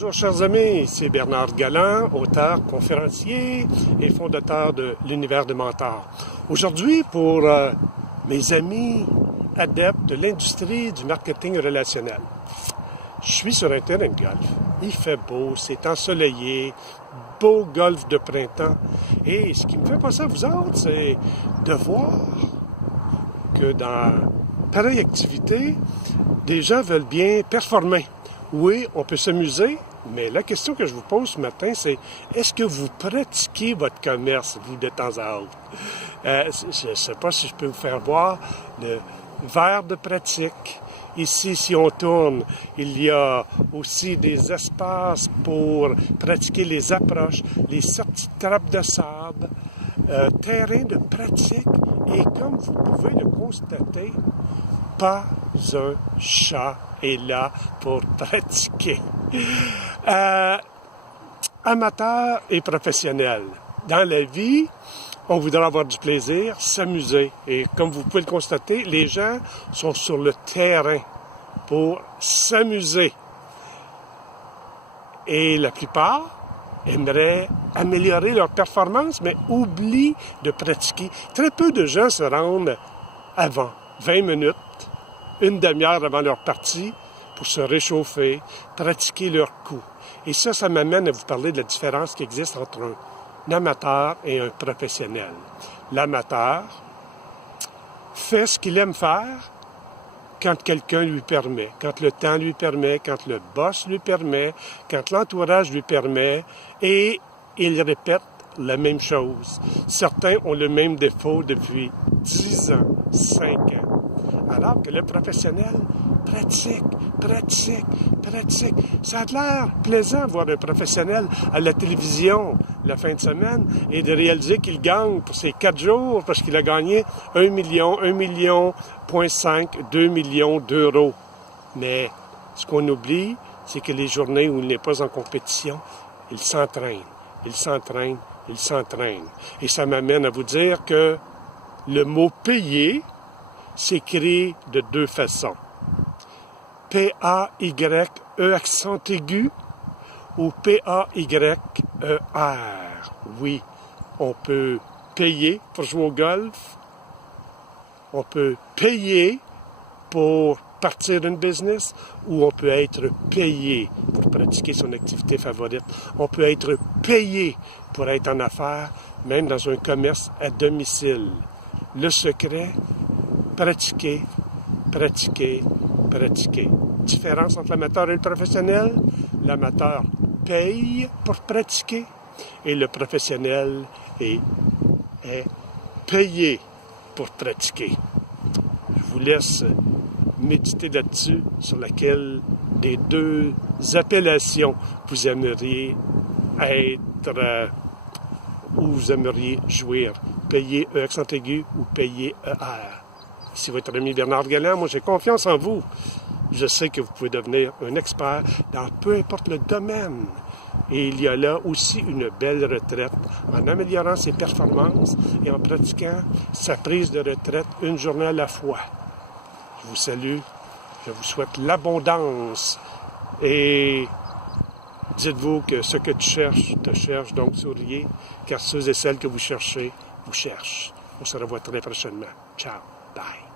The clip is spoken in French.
Bonjour chers amis, c'est Bernard Galland, auteur, conférencier et fondateur de l'Univers de Mentors. Aujourd'hui, pour mes amis adeptes de l'industrie du marketing relationnel, je suis sur un terrain de golf. Il fait beau, c'est ensoleillé, beau golf de printemps. Et ce qui me fait penser à vous autres, c'est de voir que dans pareille activité, des gens veulent bien performer. Oui, on peut s'amuser, mais la question que je vous pose ce matin, c'est est-ce que vous pratiquez votre commerce, vous, de temps à autre? Je ne sais pas si je peux vous faire voir le verre de pratique. Ici, si on tourne, il y a aussi des espaces pour pratiquer les approches, les sorties de trappes de sable, terrain de pratique. Et comme vous pouvez le constater, pas un chat est là pour pratiquer. Amateur et professionnel. Dans la vie, on voudra avoir du plaisir, s'amuser. Et comme vous pouvez le constater, les gens sont sur le terrain pour s'amuser. Et la plupart aimeraient améliorer leur performance, mais oublient de pratiquer. Très peu de gens se rendent avant 20 minutes, une demi-heure avant leur partie, pour se réchauffer, pratiquer leur coup. Et ça m'amène à vous parler de la différence qui existe entre un amateur et un professionnel. L'amateur fait ce qu'il aime faire quand quelqu'un lui permet, quand le temps lui permet, quand le boss lui permet, quand l'entourage lui permet, et il répète la même chose. Certains ont le même défaut depuis 10 ans, 5 ans. Alors que le professionnel pratique. Ça a l'air plaisant de voir un professionnel à la télévision la fin de semaine et de réaliser qu'il gagne pour ses 4 jours parce qu'il a gagné 1 million, 2 millions d'euros. Mais ce qu'on oublie, c'est que les journées où il n'est pas en compétition, il s'entraîne. Et ça m'amène à vous dire que le mot « payer » s'écrit de 2 façons. P-A-Y-E accent aigu ou P-A-Y-E-R. Oui, on peut payer pour jouer au golf. On peut payer pour partir d'une business ou on peut être payé pour pratiquer son activité favorite. On peut être payé pour être en affaires, même dans un commerce à domicile. Le secret, pratiquer. Différence entre l'amateur et le professionnel. L'amateur paye pour pratiquer et le professionnel est payé pour pratiquer. Je vous laisse méditer là-dessus, sur laquelle des 2 appellations vous aimeriez être ou vous aimeriez jouir. Payer E accent aigu ou payer ER. Ici votre ami Bernard Galland, moi j'ai confiance en vous. Je sais que vous pouvez devenir un expert dans peu importe le domaine. Et il y a là aussi une belle retraite en améliorant ses performances et en pratiquant sa prise de retraite une journée à la fois. Je vous salue, je vous souhaite l'abondance et dites-vous que ce que tu cherches te cherche, donc souriez, car ceux et celles que vous cherchez vous cherchent. On se revoit très prochainement. Ciao, bye.